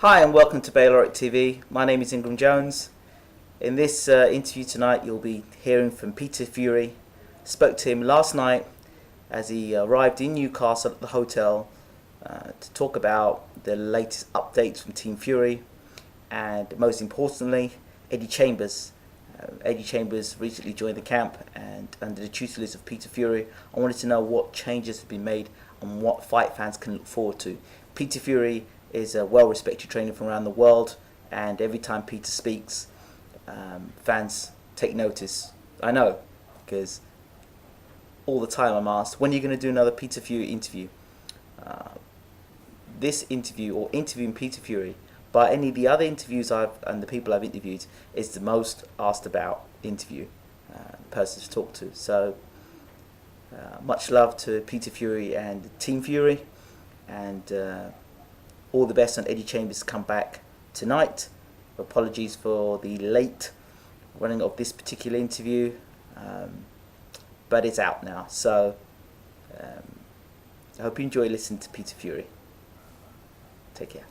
Hi and welcome to BWTMONLINE TV. My name is Ingram Jones. In this interview tonight, you'll be hearing from Peter Fury. Spoke to him last night as he arrived in Newcastle at the hotel to talk about the latest updates from Team Fury and, most importantly, Eddie Chambers. Eddie Chambers recently joined the camp and under the tutelage of Peter Fury. I wanted to know what changes have been made and what fight fans can look forward to. Peter Fury is a well-respected trainer from around the world, and every time Peter speaks, fans take notice. I know, because all the time I'm asked, when are you going to do another Peter Fury interview? This interview, or interviewing Peter Fury, by any of the other interviews and the people I've interviewed, is the most asked about interview, person to talk to. So, much love to Peter Fury and Team Fury, and all the best on Eddie Chambers' comeback tonight. Apologies for the late running of this particular interview, but it's out now. So I hope you enjoy listening to Peter Fury. Take care.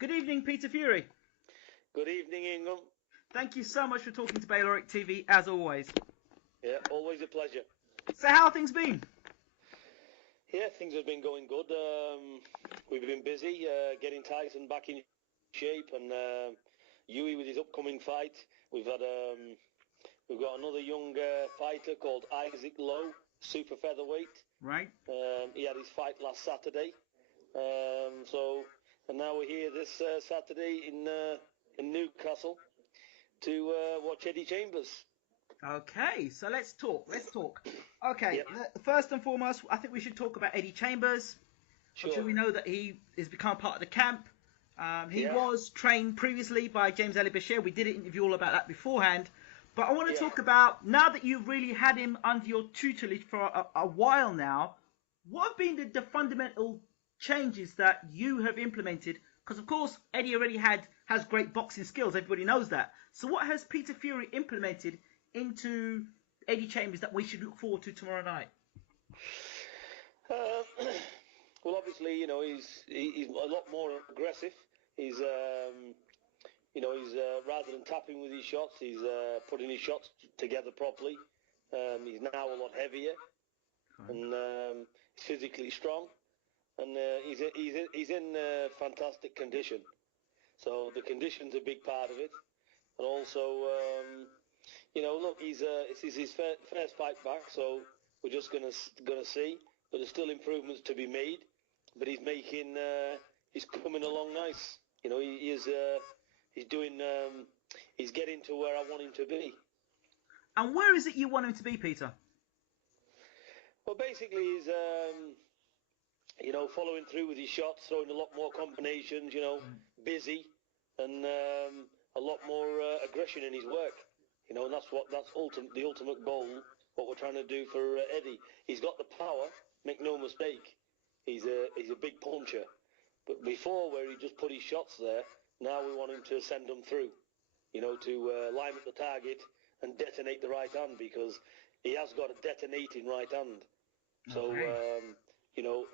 Good evening, Peter Fury. Good evening, Ingham. Thank you so much for talking to BWTMONLINE TV, as always. Yeah, always a pleasure. So how have things been? Yeah, things have been going good. We've been busy getting Tyson back in shape, and Yui with his upcoming fight. We've got another young fighter called Isaac Lowe, super featherweight. Right. He had his fight last Saturday. And now we're here this Saturday in Newcastle to watch Eddie Chambers. Okay, so let's talk. Okay, yep. First and foremost, I think we should talk about Eddie Chambers. Sure. I'm sure we know that he has become part of the camp. He was trained previously by James Ali Bashir. We did an interview all about that beforehand. But I want to talk about, now that you've really had him under your tutelage for a while now, what have been the fundamental changes that you have implemented? Because, of course, Eddie already has great boxing skills. Everybody knows that. So what has Peter Fury implemented into Eddie Chambers that we should look forward to tomorrow night? Well, obviously, he's a lot more aggressive. He's rather than tapping with his shots, he's putting his shots together properly. He's now a lot heavier, and he's physically strong, and he's in fantastic condition. So the condition's a big part of it, and also. Look, this is his first fight back, so we're just gonna see. But there's still improvements to be made. But he's coming along nice. He's getting to where I want him to be. And where is it you want him to be, Peter? Well, basically, he's following through with his shots, throwing a lot more combinations. Busy, and a lot more aggression in his work. And that's the ultimate goal, what we're trying to do for Eddie. He's got the power, make no mistake. He's a big puncher. But before, where he just put his shots there, now we want him to send them through, to line up the target and detonate the right hand, because he has got a detonating right hand. So,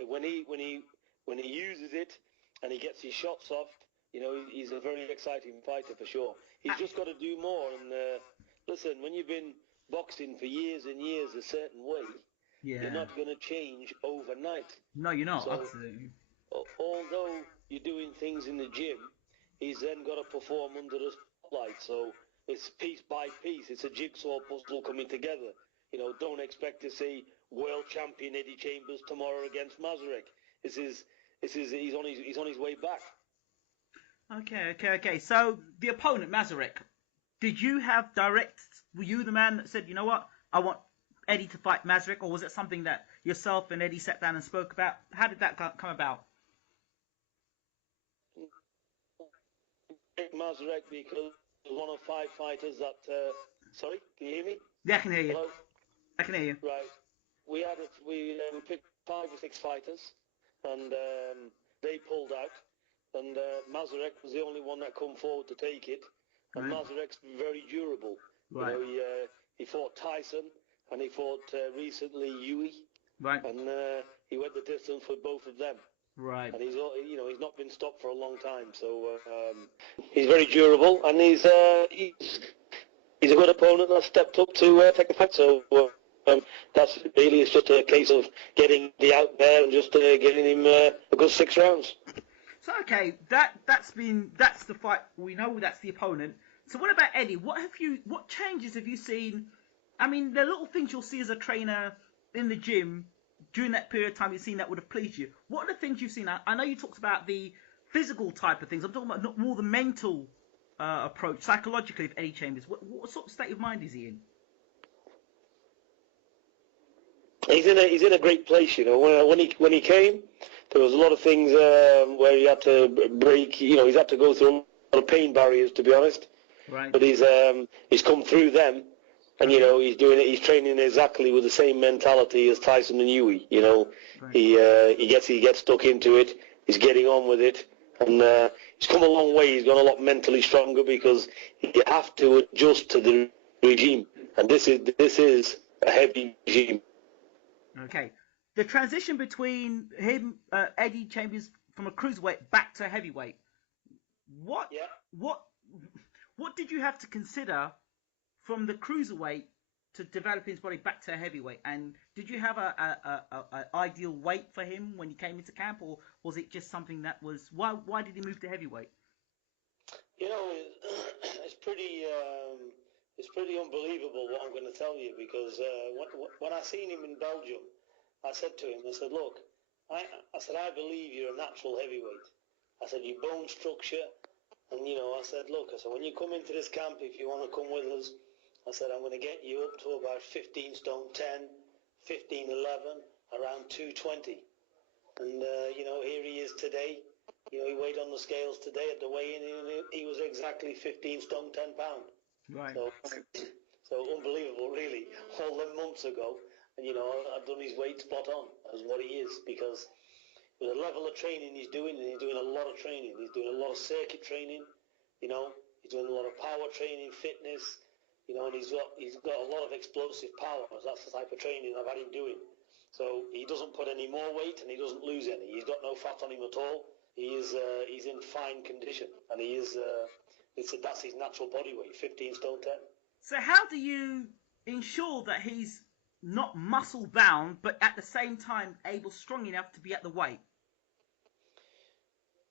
when he uses it and he gets his shots off, he's a very exciting fighter for sure. He's just got to do more. And listen, when you've been boxing for years and years a certain way, you're not going to change overnight. No, you're not. So, absolutely. Although you're doing things in the gym, he's then got to perform under the spotlight. So it's piece by piece. It's a jigsaw puzzle coming together. Don't expect to see world champion Eddie Chambers tomorrow against Mazarek. He's on his way back. Okay. So the opponent, Mazarek, were you the man that said, you know what, I want Eddie to fight Mazarek, or was it something that yourself and Eddie sat down and spoke about? How did that come about? Mazarek, because one of 5 fighters that... sorry, can you hear me? Yeah, I can hear you. Hello? I can hear you. Right. We picked 5 or 6 fighters, and they pulled out. And Mazarek was the only one that come forward to take it. And Mazarek's very durable. Right. He fought Tyson, and he fought recently Yui. Right. And he went the distance for both of them. Right. And he's not been stopped for a long time. So he's very durable, and he's a good opponent that stepped up to take a fight. So that's really, it's just a case of getting the out there and just getting him a good 6 rounds. So okay, that's the fight. We know that's the opponent. So what about Eddie? What changes have you seen? I mean, the little things you'll see as a trainer in the gym during that period of time you've seen that would have pleased you. What are the things you've seen? I know you talked about the physical type of things. I'm talking about not more the mental approach, psychologically, of Eddie Chambers. What sort of state of mind is he in? He's in a great place, you know. When he came, there was a lot of things where he had to break. You know, he's had to go through a lot of pain barriers, to be honest. Right. But he's come through them, and you know he's doing it. He's training exactly with the same mentality as Tyson and Huey. You know, Right. he gets stuck into it. He's getting on with it, and he's come a long way. He's gone a lot mentally stronger because you have to adjust to the regime, and this is a heavy regime. Okay. The transition between him, Eddie Chambers, from a cruiserweight back to heavyweight. What Yeah. what did you have to consider from the cruiserweight to develop his body back to heavyweight? And did you have a ideal weight for him when he came into camp, or was it just something that was why did he move to heavyweight? You know, it's pretty unbelievable what I'm going to tell you because when I seen him in Belgium, I said to him, I said, look, I believe you're a natural heavyweight. I said, your bone structure, and you know, I said, look, I said, when you come into this camp, if you want to come with us, I said, I'm going to get you up to about 15 stone 10, 15, 11, around 220. And, you know, here he is today. You know, he weighed on the scales today at the weigh-in, and he was exactly 15 stone 10 pound. Right. So unbelievable, really. All them months ago, and you know, I've done his weight spot on as what he is because with the level of training he's doing, and he's doing a lot of training. He's doing a lot of circuit training, you know. He's doing a lot of power training, fitness, you know, and he's got a lot of explosive power. That's the type of training I've had him doing. So he doesn't put any more weight and he doesn't lose any. He's got no fat on him at all. He's in fine condition, and he is. That's his natural body weight, 15 stone 10. So how do you ensure that he's not muscle bound, but at the same time strong enough to be at the weight?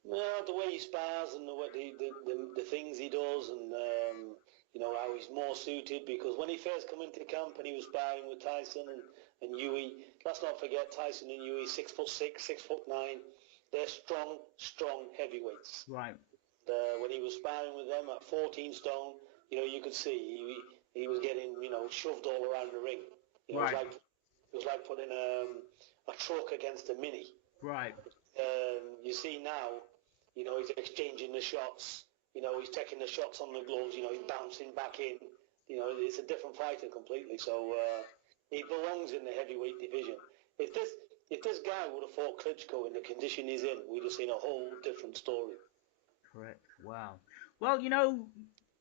Well, the way he spars and the things he does, and you know how he's more suited. Because when he first come into camp and he was sparring with Tyson and Huey, let's not forget Tyson and Huey, 6'6", 6'9". They're strong heavyweights. Right. When he was sparring with them at 14 stone, you know, you could see he was getting, you know, shoved all around the ring. You know, Right. it was like putting a truck against a mini. Right. You see now, you know, he's exchanging the shots. You know, he's taking the shots on the gloves. You know, he's bouncing back in. You know, it's a different fighter completely. So he belongs in the heavyweight division. If this guy would have fought Klitschko in the condition he's in, we'd have seen a whole different story. Correct. Wow. Well, you know,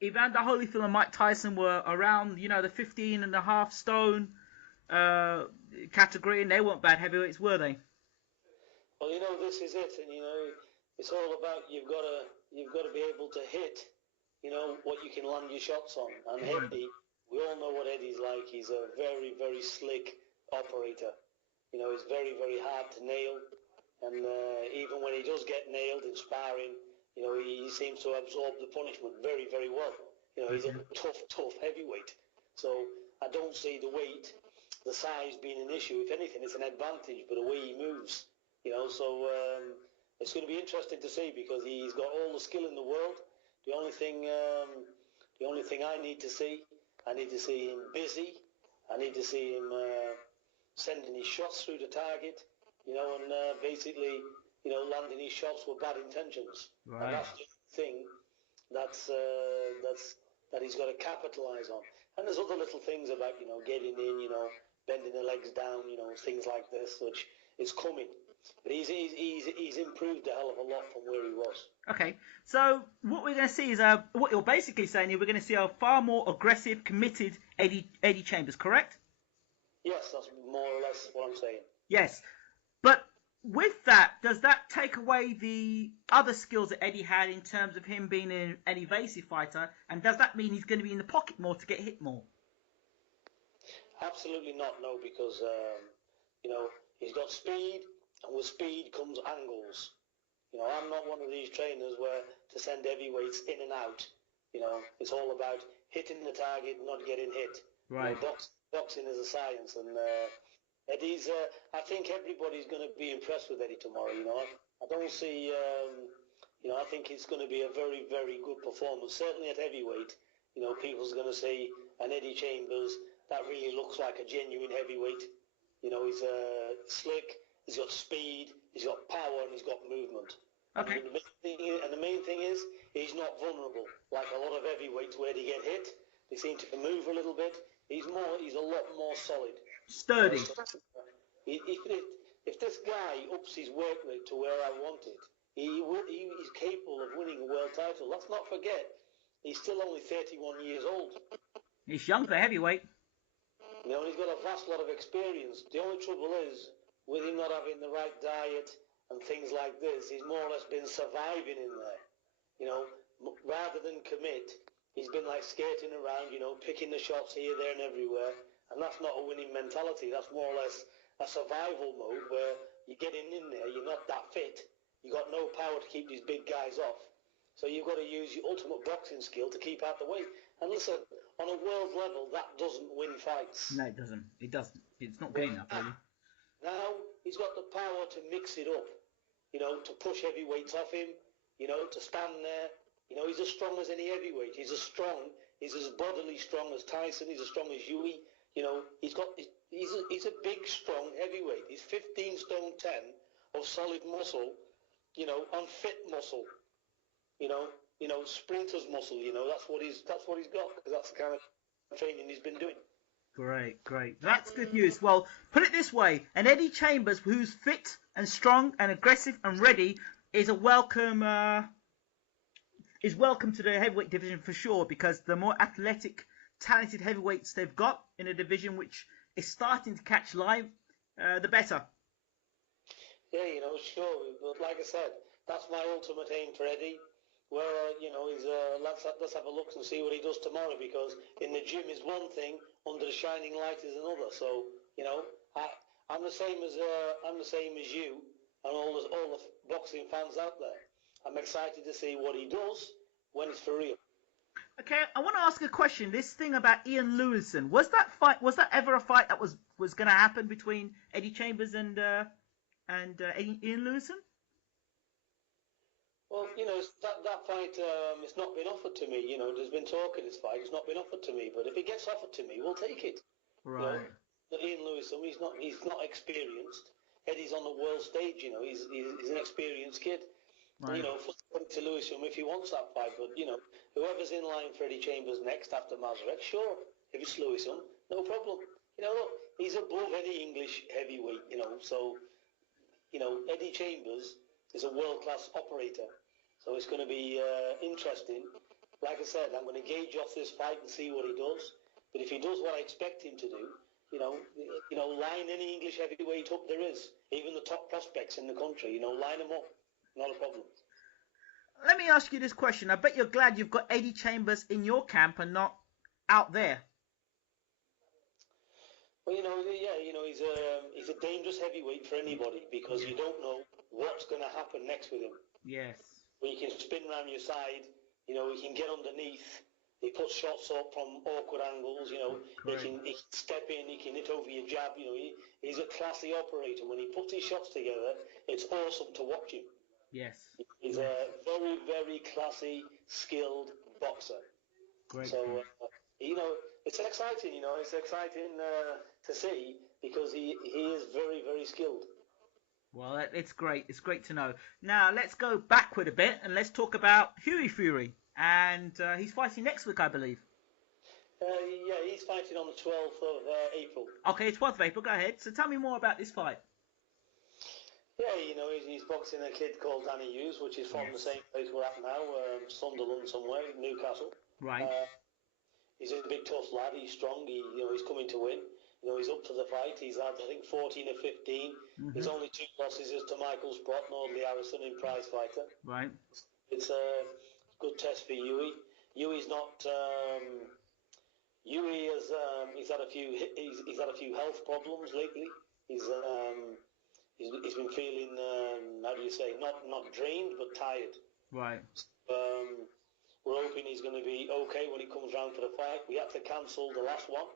Evander Holyfield and Mike Tyson were around, you know, the 15.5 stone category, and they weren't bad heavyweights, were they? Well, you know, this is it, and you know, it's all about you've got to be able to hit, you know, what you can land your shots on. And Eddie, we all know what Eddie's like. He's a very, very slick operator. You know, he's very, very hard to nail, and even when he does get nailed in sparring, you know, he seems to absorb the punishment very, very well. You know, he's a tough heavyweight. So I don't see the weight, the size being an issue. If anything, it's an advantage, but the way he moves, you know, so it's going to be interesting to see because he's got all the skill in the world. The only thing I need to see him busy. I need to see him sending his shots through the target, you know, and basically, you know, landing his shots with bad intentions. Right. And that's the thing that he's got to capitalise on. And there's other little things about, you know, getting in, you know, bending the legs down, you know, things like this, which is coming. But he's improved a hell of a lot from where he was. Okay, so what we're going to see is what you're basically saying is we're going to see a far more aggressive, committed Eddie Chambers, correct? Yes, that's more or less what I'm saying. Yes, but with that, does that take away the other skills that Eddie had in terms of him being an evasive fighter? And does that mean he's going to be in the pocket more to get hit more? Absolutely not, no, because he's got speed, and with speed comes angles. I'm not one of these trainers where to send heavyweights in and out. It's all about hitting the target, not getting hit. Right. Boxing is a science, and Eddie's. I think everybody's going to be impressed with Eddie tomorrow. I don't see. I think it's going to be a very, very good performance. Certainly at heavyweight, people's going to see an Eddie Chambers that really looks like a genuine heavyweight. He's slick. He's got speed. He's got power, and he's got movement. Okay. And the main thing is he's not vulnerable like a lot of heavyweights where they get hit. They seem to move a little bit. He's a lot more solid. Sturdy. If this guy ups his work rate to where I want it, he's capable of winning a world title. Let's not forget, he's still only 31 years old. He's young for heavyweight. And he's got a vast lot of experience. The only trouble is, with him not having the right diet and things like this, he's more or less been surviving in there. Rather than commit, he's been like skating around, picking the shots here, there and everywhere. And that's not a winning mentality. That's more or less a survival mode where you're getting in there, you're not that fit, you got no power to keep these big guys off. So you've got to use your ultimate boxing skill to keep out the way. And listen, on a world level, that doesn't win fights. No, it doesn't. It doesn't. It's not good enough, really. Now he's got the power to mix it up, to push heavyweights off him, to stand there. He's as strong as any heavyweight. He's as bodily strong as Tyson. He's as strong as Huey. He's a big, strong heavyweight. He's 15 stone 10 of solid muscle, unfit muscle, sprinter's muscle. That's what he's got, because that's the kind of training he's been doing. Great. That's good news. Well, put it this way: an Eddie Chambers who's fit and strong and aggressive and ready is welcome to the heavyweight division for sure, because the more athletic, talented heavyweights they've got in a division which is starting to catch live, the better. Yeah, sure. But like I said, that's my ultimate aim for Eddie. Where he's let's have a look and see what he does tomorrow, because in the gym is one thing, under the shining light is another. So I'm the same as you and all the boxing fans out there. I'm excited to see what he does when it's for real. Okay, I want to ask a question. This thing about Ian Lewison, was that ever a fight that was going to happen between Eddie Chambers and Ian Lewison? Well, that fight, it's not been offered to me. There's been talk of this fight. It's not been offered to me. But if it gets offered to me, we'll take it. Right. Ian Lewison, he's not experienced. Eddie's on the world stage. He's an experienced kid. Right. For to Lewison if he wants that fight. But whoever's in line for Eddie Chambers next after Mazarek, sure. If it's Lewison, no problem. Look, he's above any English heavyweight. So Eddie Chambers is a world-class operator, so it's going to be interesting. Like I said, I'm going to gauge off this fight and see what he does. But if he does what I expect him to do, line any English heavyweight up there is, even the top prospects in the country, line them up, not a problem. Let me ask you this question. I bet you're glad you've got Eddie Chambers in your camp and not out there. Well, he's a dangerous heavyweight for anybody, because you don't know what's going to happen next with him. Yes. He can spin around your side, he can get underneath, he puts shots up from awkward angles, he can step in, he can hit over your jab, he's a classy operator. When he puts his shots together, it's awesome to watch him. Yes. He's a very, very classy, skilled boxer. Great. So, it's exciting, it's exciting to see, because he is very, very skilled. Well, it's great. It's great to know. Now, let's go backward a bit and let's talk about Huey Fury. And he's fighting next week, I believe. Yeah, he's fighting on the 12th of April. Okay, 12th of April. Go ahead. So tell me more about this fight. Yeah, he's boxing a kid called Danny Hughes, which is from the same place we're at now, Sunderland somewhere, Newcastle. Right. He's a big tough lad. He's strong. He's coming to win. he's up to the fight. He's had, I think, 14 or 15. His only 2 losses is to Michael Sprott and Audley Harrison in prize fighter. Right. It's a good test for Huey. Huey's not. Huey has he's had a few health problems lately. He's been feeling how do you say, not drained but tired. Right. We're hoping he's going to be okay when he comes round for the fight. We had to cancel the last one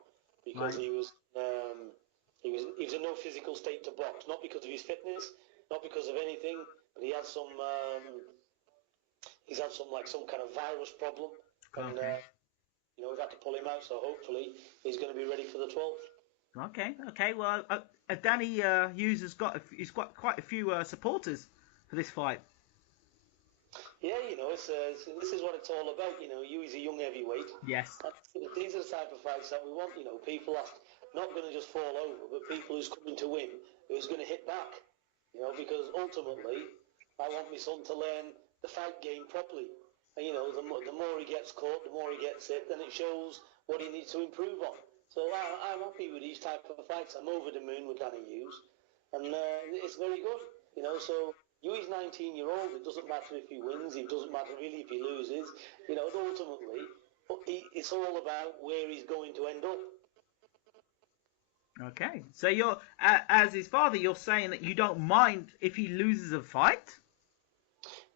because Right. he was in no physical state to box, not because of his fitness, not because of anything, but he had some he's had some kind of virus problem, and Okay. we've had to pull him out. So hopefully he's going to be ready for the 12th. Okay. Well, Danny Hughes has got quite a few supporters for this fight. Yeah, this is what it's all about. Huey's a young heavyweight. Yes. These are the type of fights that we want. People are not going to just fall over, but people who's coming to win, who's going to hit back. Because ultimately, I want my son to learn the fight game properly. And, the more he gets caught, the more he gets hit, then it shows what he needs to improve on. So I'm happy with these type of fights. I'm over the moon with Danny Hughes, and it's very good. So Huey's 19-year-old. It doesn't matter if he wins. It doesn't matter really if he loses. Ultimately, it's all about where he's going to end up. Okay. So you're, as his father, you're saying that you don't mind if he loses a fight?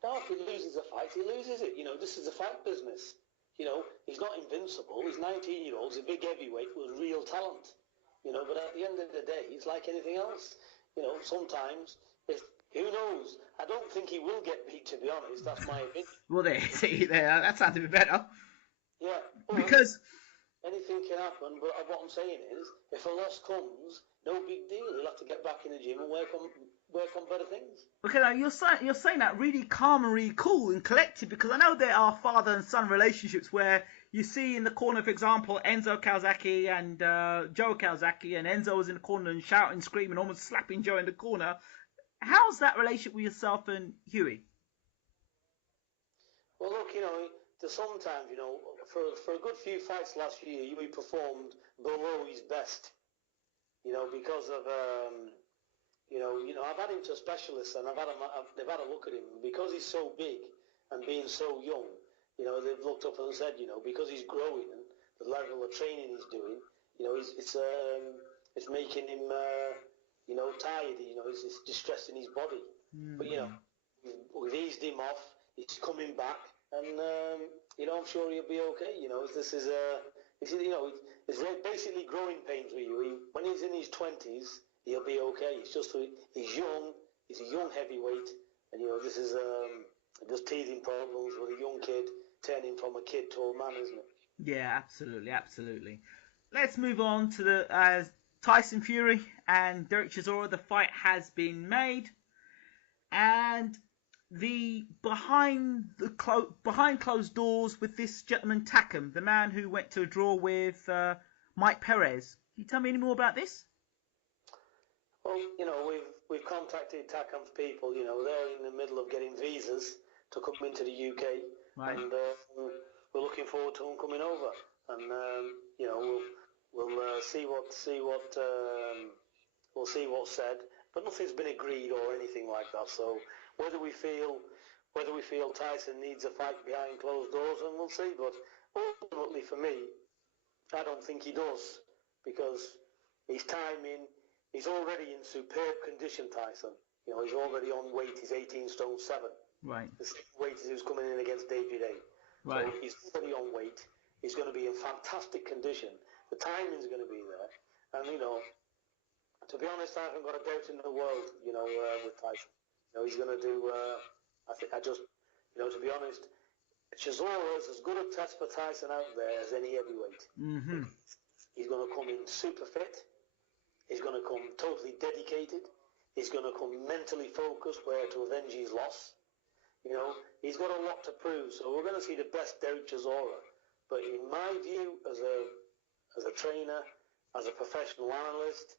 No, if he loses a fight, he loses it. This is a fight business. He's not invincible. He's 19-year-old. He's a big heavyweight with real talent. But at the end of the day, it's like anything else. Sometimes, who knows? I don't think he will get beat, to be honest. That's my opinion. Well, there. That sounds a bit better. Yeah. Because anything can happen, but what I'm saying is, if a loss comes, no big deal. He'll have to get back in the gym and work on better things. Okay, now you're saying that really calm and really cool and collected, because I know there are father and son relationships where you see in the corner, for example, Enzo Calzaghe and Joe Calzaghe, and Enzo was in the corner and shouting, screaming, almost slapping Joe in the corner. How's that relationship with yourself and Huey? Well, look, there's sometimes, for a good few fights last year, Huey performed below his best, because of, I've had him to specialists and they've had a look at him. Because he's so big and being so young, they've looked up and said, because he's growing and the level of training he's doing, it's making him, tired. It's distressing his body. But we've eased him off. He's coming back, and I'm sure he'll be okay. It's basically growing pains with you. When he's in his 20s, he'll be okay. It's just he's young. He's a young heavyweight, and this is just teething problems with a young kid turning from a kid to a man, isn't it? Yeah, absolutely. Let's move on to the Tyson Fury and Derek Chisora. The fight has been made, and the behind closed doors with this gentleman Takam, the man who went to a draw with Mike Perez. Can you tell me any more about this? Well, we've contacted Takam's people. They're in the middle of getting visas to come into the UK, Right. and we're looking forward to them coming over. And we'll see what's said, but nothing's been agreed or anything like that. So whether we feel Tyson needs a fight behind closed doors, and we'll see. But ultimately, for me, I don't think he does, because his timing. He's already in superb condition, Tyson. He's already on weight. He's 18 stone 7. Right. The same weight as he was coming in against David A. Right. So he's already on weight. He's going to be in fantastic condition. The timing's going to be there. And, to be honest, I haven't got a doubt in the world, with Tyson. He's going to do, to be honest, Chisora's as good a test for Tyson out there as any heavyweight. Mm-hmm. He's going to come in super fit. He's going to come totally dedicated. He's going to come mentally focused where to avenge his loss. He's got a lot to prove. So we're going to see the best Derek Chisora. But in my view, as a trainer, as a professional analyst,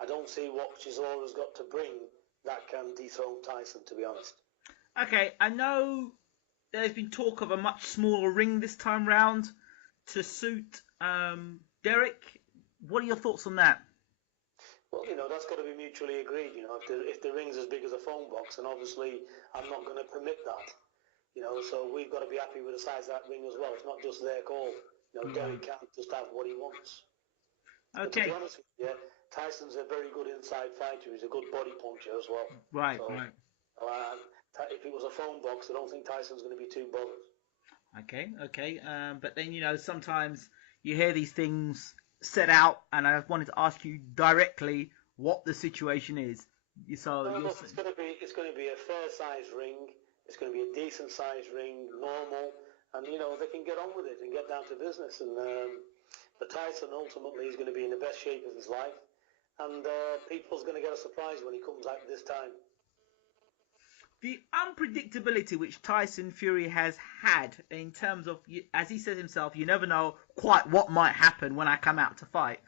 I don't see what Chisora's got to bring that can dethrone Tyson, to be honest. Okay, I know there's been talk of a much smaller ring this time round to suit Derek. What are your thoughts on that? Well, that's got to be mutually agreed. If the ring's as big as a phone box, then obviously I'm not going to permit that. So we've got to be happy with the size of that ring as well. It's not just their call. Derek can't just have what he wants. But to be Okay. honest with you, Tyson's a very good inside fighter. He's a good body puncher as well. Right. So, Right. If it was a phone box, I don't think Tyson's going to be too bothered. Okay. But then sometimes you hear these things set out, and I wanted to ask you directly what the situation is. It's going to be a fair size ring. It's going to be a decent size ring, normal, and they can get on with it and get down to business. And but Tyson ultimately is going to be in the best shape of his life, and people's going to get a surprise when he comes out this time. The unpredictability which Tyson Fury has had in terms of, as he says himself, you never know quite what might happen when I come out to fight.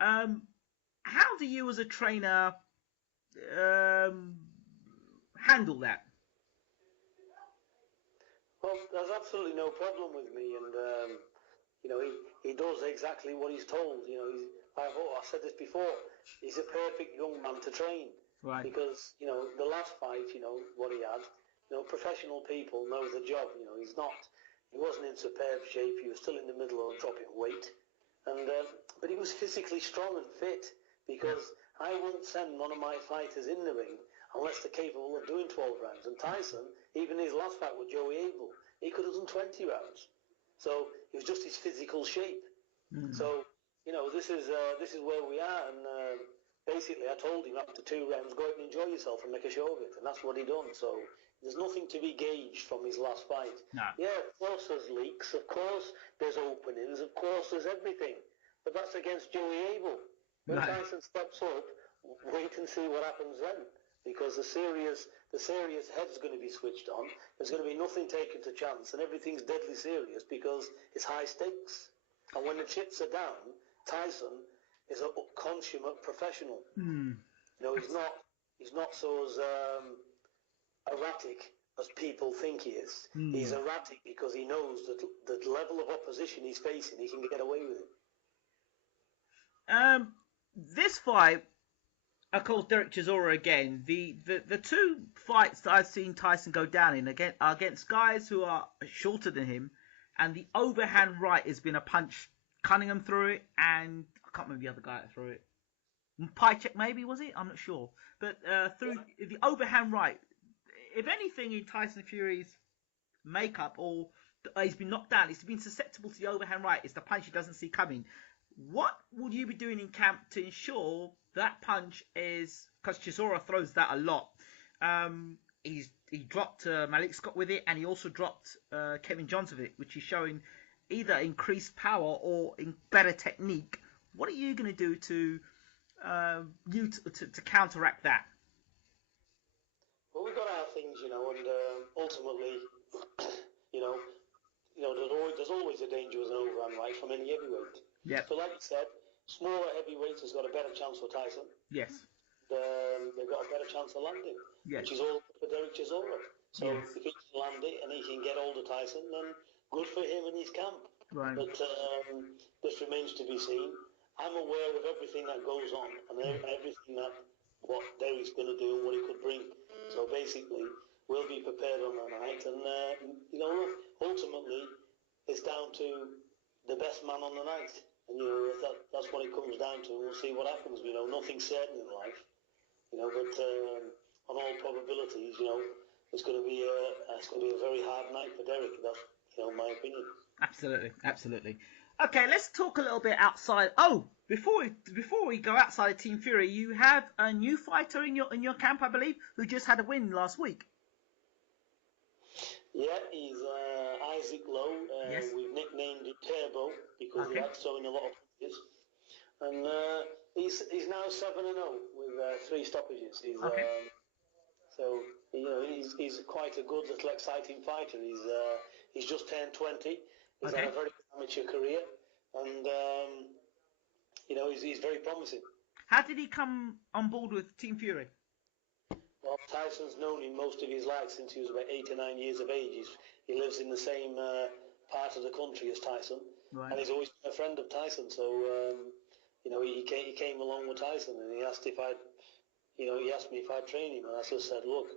How do you as a trainer handle that? Well, there's absolutely no problem with me, and he does exactly what he's told. I've said this before. He's a perfect young man to train. Right. Because the last fight, what he had, professional people know the job. He wasn't in superb shape. He was still in the middle of dropping weight, and but he was physically strong and fit. Because I won't send one of my fighters in the ring unless they're capable of doing 12 rounds. And Tyson, even his last fight with Joey Abel, he could have done 20 rounds. So it was just his physical shape. So this is where we are, and basically I told him after 2 rounds, go out and enjoy yourself and make a show of it, and that's what he done. So there's nothing to be gauged from his last fight. No. Yeah, of course there's leaks, of course there's openings, of course there's everything, but that's against Joey Abel. When Tyson steps up, wait and see what happens then, because the serious head's going to be switched on. There's going to be nothing taken to chance, and everything's deadly serious because it's high stakes. And when the chips are down, Tyson is a consummate professional. He's not so as erratic as people think he is. He's erratic because he knows that the level of opposition he's facing, he can get away with it. This fight, of course, Derek Chisora again. The 2 fights that I've seen Tyson go down in are against guys who are shorter than him, and the overhand right has been a punch. Cunningham threw it, and I can't remember the other guy that threw it. Pychek maybe, was it? I'm not sure. But through the overhand right, if anything in Tyson Fury's makeup, or he's been knocked down, he's been susceptible to the overhand right, it's the punch he doesn't see coming. What would you be doing in camp to ensure that punch is, because Chisora throws that a lot. He dropped Malik Scott with it, and he also dropped Kevin Johns with it, which is showing either increased power or in better technique. What are you going to do to counteract that? Well, we've got our things, and ultimately, there's always a danger as an overhand right from any heavyweight. Yeah. So, like you said, smaller heavyweights has got a better chance for Tyson. Yes. They've got a better chance of landing. Yes. Which is all for Derek Chisora. So yes. If he can land it and he can get hold of Tyson, then good for him and his camp. Right. But this remains to be seen. I'm aware of everything that goes on and everything that what Derek's going to do and what he could bring. So basically, we'll be prepared on that night. And ultimately, it's down to the best man on the night. And that's what it comes down to. We'll see what happens. Nothing's certain in life. But on all probabilities, it's going to be a very hard night for Derek. That's my opinion. Absolutely. Okay, let's talk a little bit outside. Oh, before we go outside of Team Fury, you have a new fighter in your camp, I believe, who just had a win last week. Yeah, he's Isaac Lowe. Yes. We've nicknamed him Turbo because he likes throwing a lot of punches. And he's now 7-0 with 3 stoppages. So he's quite a good little exciting fighter. He's just turned 20. He's had a very amateur career, and he's very promising. How did he come on board with Team Fury? Well, Tyson's known him most of his life since he was about 8 or 9 years of age. He lives in the same part of the country as Tyson, right. And he's always been a friend of Tyson. So he came along with Tyson, and he asked if he asked me if I'd train him, and I just said, look,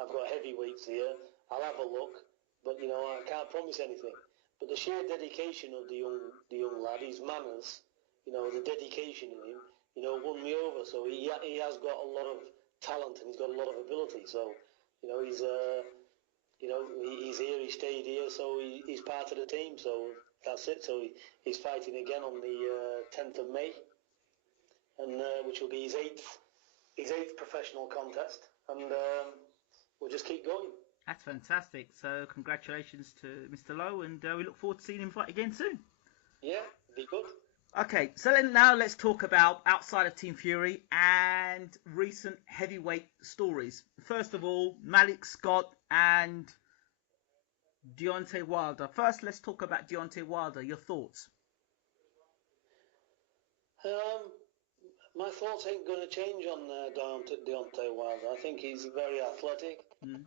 I've got heavyweights here. I'll have a look, but I can't promise anything. But the sheer dedication of the young lad, his manners, the dedication in him, won me over. So he has got a lot of talent, and he's got a lot of ability. So he's he's here, he stayed here, so he's part of the team. So that's it. So he's fighting again on the 10th of May, and which will be his eighth professional contest, and we'll just keep going. That's fantastic. So congratulations to Mr. Lowe, and we look forward to seeing him fight again soon. Yeah, be good. Okay, so then now let's talk about outside of Team Fury and recent heavyweight stories. First of all, Malik Scott and Deontay Wilder. First, let's talk about Deontay Wilder. Your thoughts? My thoughts ain't going to change on Deontay Wilder. I think he's very athletic. Mm.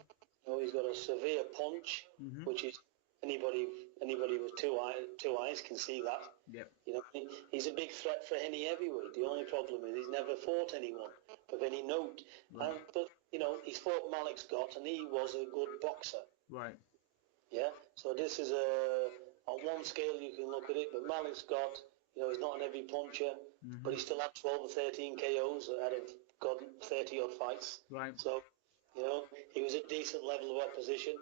He's got a severe punch, which is anybody with two eyes can see that. Yep. He's a big threat for any heavyweight. The only problem is he's never fought anyone of any note. Right. But he's fought Malik Scott, and he was a good boxer. Right. Yeah. So this is on one scale you can look at it, but Malik Scott, he's not an heavy puncher, but he still had 12 or 13 KOs out of 30 odd fights. Right. So he was a decent level of opposition.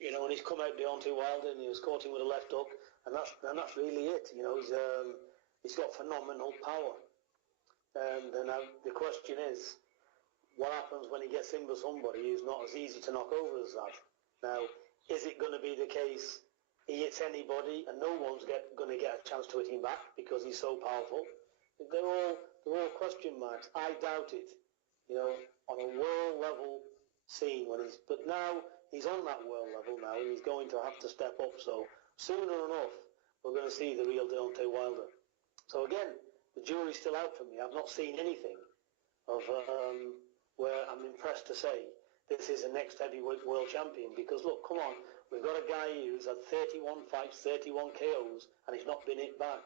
And he's come out Deontay Wilder, and he's caught him with a left hook, and that's really it. He's got phenomenal power. And now the question is, what happens when he gets in with somebody who's not as easy to knock over as that? Now, is it going to be the case he hits anybody and no one's going to get a chance to hit him back because he's so powerful? They're all question marks. I doubt it. On a world level scene but now he's on that world level now, and he's going to have to step up. So sooner enough, we're going to see the real Deontay Wilder. So again, the jury's still out for me. I've not seen anything of where I'm impressed to say this is the next heavyweight world champion. Because look, come on, we've got a guy who's had 31 fights, 31 KOs, and he's not been hit back.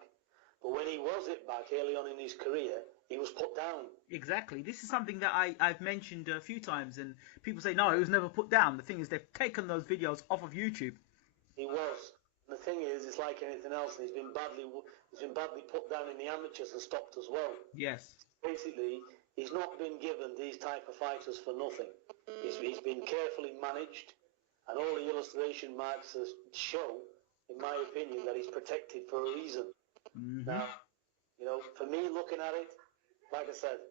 But when he was hit back early on in his career, he was put down. Exactly. This is something that I've mentioned a few times, and people say, no, he was never put down. The thing is, they've taken those videos off of YouTube. He was. And the thing is, it's like anything else. He's been badly put down in the amateurs and stopped as well. Yes. Basically, he's not been given these type of fighters for nothing. He's been carefully managed, and all the illustration marks show, in my opinion, that he's protected for a reason. Now, for me looking at it, like I said,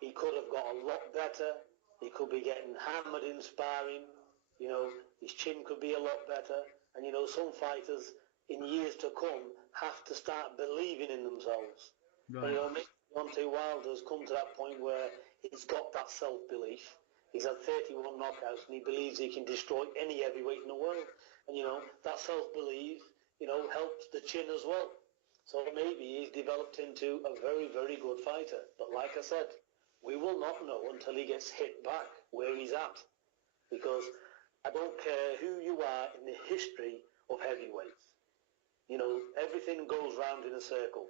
he could have got a lot better. He could be getting hammered in sparring. His chin could be a lot better. And, some fighters in years to come have to start believing in themselves. Right. But, Deontay Wilder's come to that point where he's got that self-belief. He's had 31 knockouts, and he believes he can destroy any heavyweight in the world. And, that self-belief, helps the chin as well. So maybe he's developed into a very, very good fighter. But like I said, we will not know until he gets hit back where he's at. Because I don't care who you are in the history of heavyweights. Everything goes round in a circle.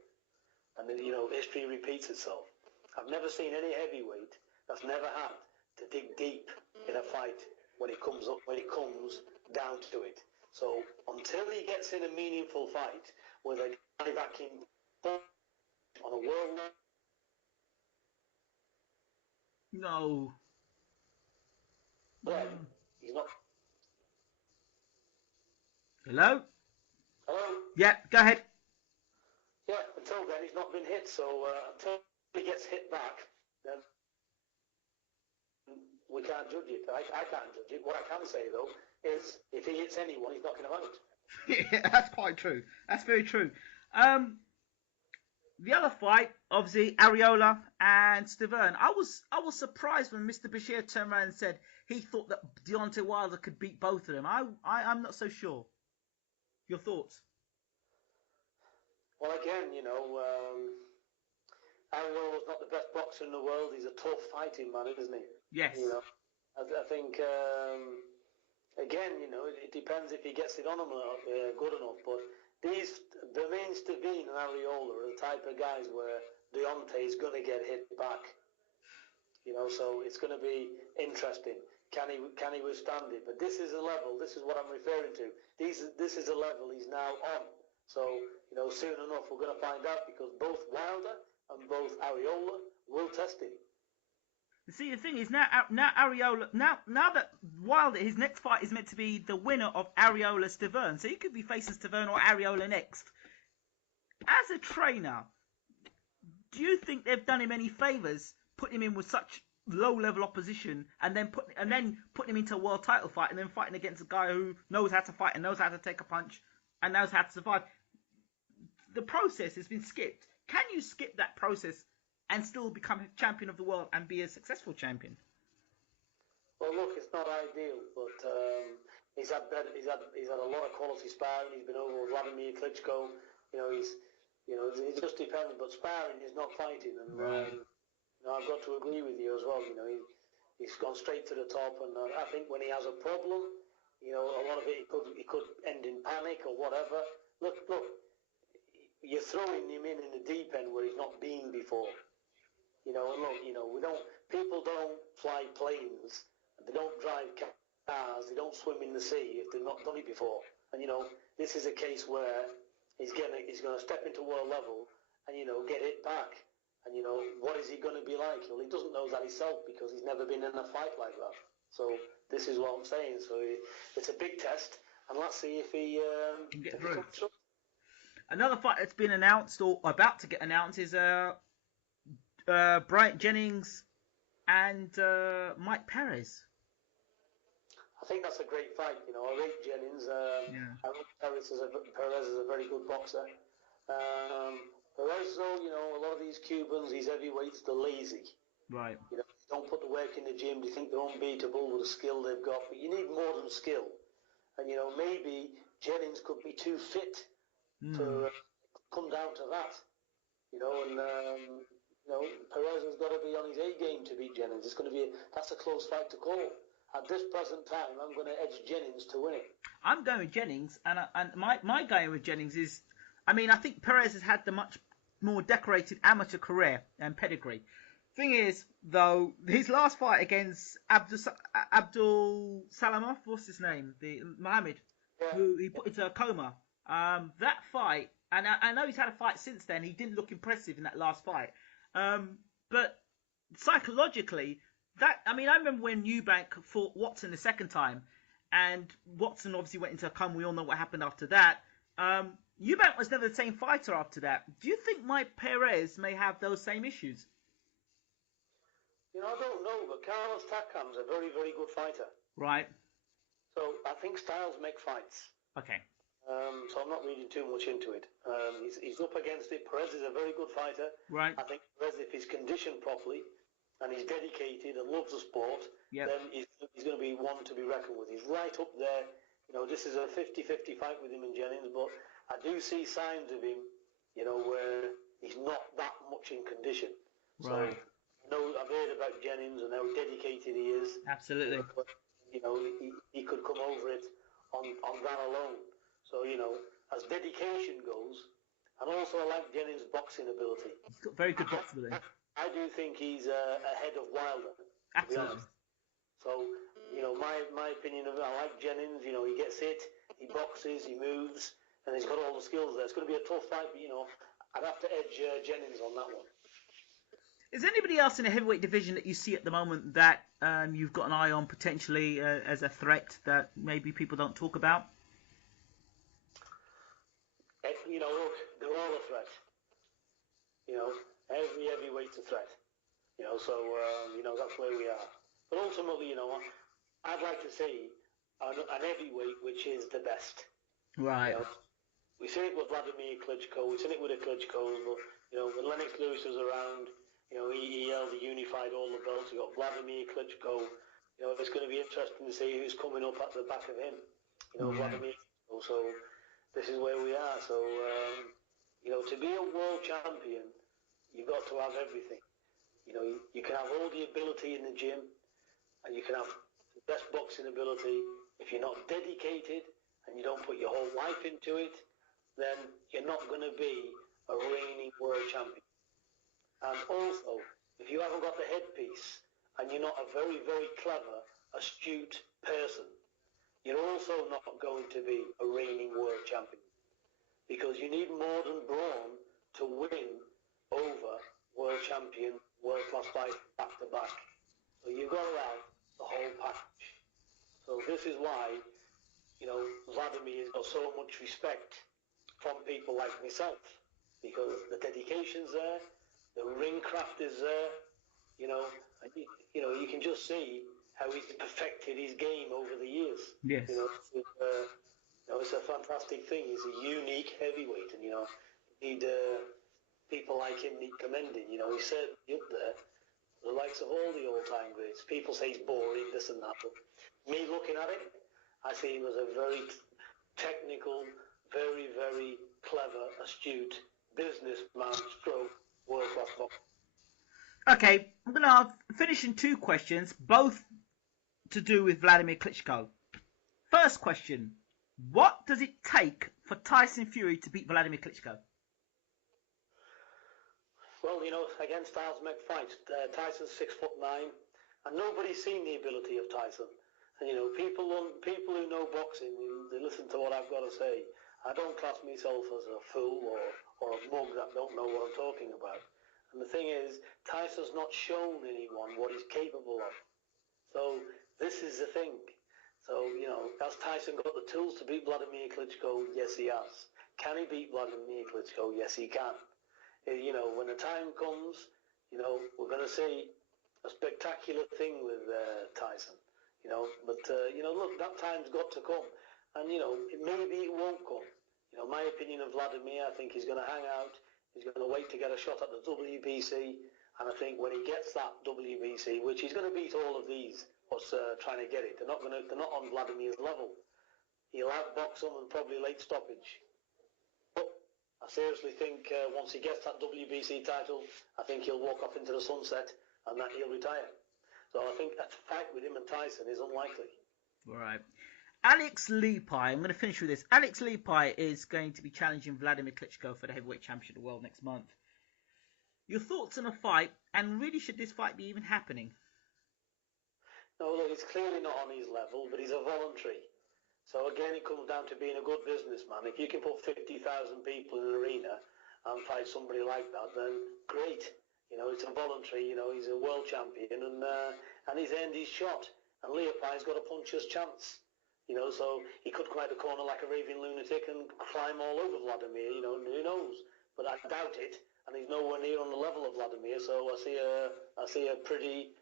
And then, history repeats itself. I've never seen any heavyweight that's never had to dig deep in a fight when it comes down to it. So until he gets in a meaningful fight with a guy that can on a world level. No. Well, he's not. Hello? Hello? Yeah, go ahead. Yeah, until then he's not been hit, so until he gets hit back, then we can't judge it. I can't judge it. What I can say, though, is if he hits anyone, he's knocking him out. Yeah, that's quite true. That's very true. The other fight, obviously, Ariola and Stiverne. I was surprised when Mr. Bashir turned around and said he thought that Deontay Wilder could beat both of them. I'm not so sure. Your thoughts? Well, again, Ariola was not the best boxer in the world. He's a tough fighting man, isn't he? Yes. I think, again, it depends if he gets it on him good enough. But the main Stavine and Ariola are the type of guys where Deontay is going to get hit back. So it's going to be interesting. Can he withstand it? But this is a level. This is what I'm referring to. This is a level he's now on. So soon enough we're going to find out, because both Wilder and both Ariola will test him. See, the thing is now Ariola now that Wilder, his next fight is meant to be the winner of Ariola Stavern, so he could be facing Stavern or Ariola next. As a trainer, do you think they've done him any favors putting him in with such low-level opposition, and then putting him into a world title fight, and then fighting against a guy who knows how to fight and knows how to take a punch and knows how to survive? The process has been skipped. Can you skip that process and still become champion of the world and be a successful champion? Well, look, it's not ideal, but he's had a lot of quality sparring. He's been over with Vladimir Klitschko. It just depends. But sparring is not fighting, and right. I've got to agree with you as well. He's gone straight to the top, and I think when he has a problem, a lot of it he could end in panic or whatever. Look, you're throwing him in the deep end where he's not been before. People don't fly planes, they don't drive cars, they don't swim in the sea if they've not done it before. And this is a case where he's going to step into world level and get it back. And what is he going to be like? Well, he doesn't know that himself, because he's never been in a fight like that. So this is what I'm saying. So it's a big test, and let's see if he can get through. Another fight that's been announced or about to get announced is Bryant Jennings and Mike Perez. I think that's a great fight. I rate Jennings. I rate Perez as a very good boxer. Perez, though, a lot of these Cubans, these heavyweights, they're lazy. Right. They don't put the work in the gym. They think they're unbeatable with the skill they've got. But you need more than skill. And maybe Jennings could be too fit to come down to that. Perez has got to be on his A game to beat Jennings. That's a close fight to call. At this present time, I'm going to edge Jennings to win it. I'm going with Jennings, and my going with Jennings is, I think Perez has had the much more decorated amateur career and pedigree. Thing is, though, his last fight against Abdul Salamov, what's his name? Mohammed, who he put into a coma. That fight, and I know he's had a fight since then, he didn't look impressive in that last fight. But psychologically, I remember when Eubank fought Watson the second time, and Watson obviously went into a coma. We all know what happened after that. Eubank was never the same fighter after that. Do you think Mike Perez may have those same issues? I don't know, but Carlos Takam's a very, very good fighter. Right. So I think styles make fights. Okay. So I'm not reading too much into it. He's up against it. Perez is a very good fighter. Right. I think Perez, if he's conditioned properly and he's dedicated and loves the sport, then he's going to be one to be reckoned with. He's right up there. This is a 50-50 fight with him and Jennings, but I do see signs of him, where he's not that much in condition. Right. So, I've heard about Jennings and how dedicated he is. Absolutely. But, he could come over it on that alone. So, as dedication goes, and also I like Jennings' boxing ability. He's got very good boxing ability. I do think he's ahead of Wilder, to be honest. So, my opinion of it, I like Jennings. He gets hit, he boxes, he moves, and he's got all the skills there. It's going to be a tough fight, but, I'd have to edge Jennings on that one. Is there anybody else in the heavyweight division that you see at the moment that you've got an eye on potentially as a threat that maybe people don't talk about? Look, they're all a threat. Every heavyweight's a threat. So that's where we are. But ultimately, I'd like to see an heavyweight which is the best. Right. We've seen it with Vladimir Klitschko. We've seen it with the Klitschkos. But, when Lennox Lewis was around, he held the unified all the belts. We got Vladimir Klitschko. It's going to be interesting to see who's coming up at the back of him. Vladimir Klitschko. So this is where we are. So, to be a world champion, you've got to have everything. You can have all the ability in the gym, and you can have the best boxing ability. If you're not dedicated and you don't put your whole life into it, then you're not going to be a reigning world champion. And also, if you haven't got the headpiece and you're not a very, very clever, astute person, you're also not going to be a reigning world champion. Because you need more than brawn to win over world champion, world-class fight back-to-back. So you've got to have the whole package. So this is why, Vladimir has got so much respect from people like myself, because the dedication's there, the ring craft is there, and you can just see how he's perfected his game over the years. Yes. It's a fantastic thing. He's a unique heavyweight, and need people like him need commending. He's certainly up there, the likes of all the all-time greats. People say he's boring, this and that, but me looking at it, I see him as a very technical, very, very clever, astute businessman stroke world-class boxer. Okay, I'm going to finish in 2 questions, both to do with Vladimir Klitschko. First question, what does it take for Tyson Fury to beat Vladimir Klitschko? Well, again, styles make fights. Tyson's 6'9", and nobody's seen the ability of Tyson. And people who know boxing, they listen to what I've got to say. I don't class myself as a fool or a mug that don't know what I'm talking about. And the thing is, Tyson's not shown anyone what he's capable of. So this is the thing. So, has Tyson got the tools to beat Vladimir Klitschko? Yes, he has. Can he beat Vladimir Klitschko? Yes, he can. When the time comes, we're going to see a spectacular thing with Tyson. But look, that time's got to come. And, maybe it won't come. My opinion of Vladimir, I think he's going to hang out. He's going to wait to get a shot at the WBC. And I think when he gets that WBC, which he's going to beat all of these, what's trying to get it. They're not on Vladimir's level. He'll outbox them and probably late stoppage. But I seriously think once he gets that WBC title, I think he'll walk off into the sunset and that he'll retire. So I think that fight with him and Tyson is unlikely. All right. Alex Leapai, I'm going to finish with this. Alex Leapai is going to be challenging Vladimir Klitschko for the heavyweight championship of the world next month. Your thoughts on a fight, and really should this fight be even happening? No, look, it's clearly not on his level, but he's a voluntary. So again, it comes down to being a good businessman. If you can put 50,000 people in an arena and fight somebody like that, then great. It's a voluntary. He's a world champion, and he's earned his shot. And Leapai's got a puncher's chance. So he could come out the corner like a raving lunatic and climb all over Vladimir. Who knows? But I doubt it. And he's nowhere near on the level of Vladimir. So I see a pretty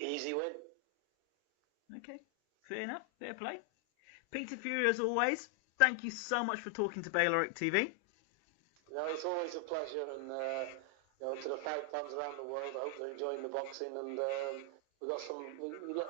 easy win. Okay, fair enough, fair play. Peter Fury, as always, thank you so much for talking to Bayloric TV. No, it's always a pleasure, and to the fight fans around the world, I hope they're enjoying the boxing, and we've got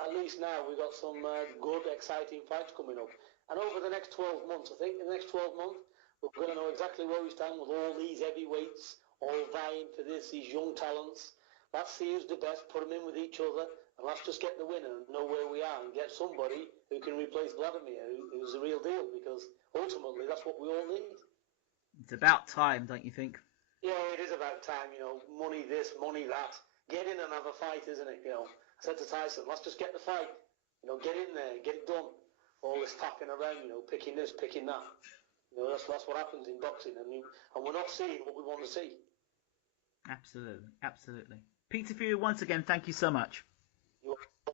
at least now we've got some good, exciting fights coming up. And over the next 12 months, I think, in the next 12 months, we're going to know exactly where we stand with all these heavyweights, all vying for this, these young talents. Let's see who's the best, put them in with each other, and let's just get the winner and know where we are and get somebody who can replace Vladimir, who's the real deal, because ultimately that's what we all need. It's about time, don't you think? Yeah, it is about time, money this, money that. Get in and have a fight, isn't it? I said to Tyson, let's just get the fight. Get in there, get it done. All this tapping around, picking this, picking that. That's what happens in boxing, and we're not seeing what we want to see. Absolutely, absolutely. Peter Fury, once again, thank you so much.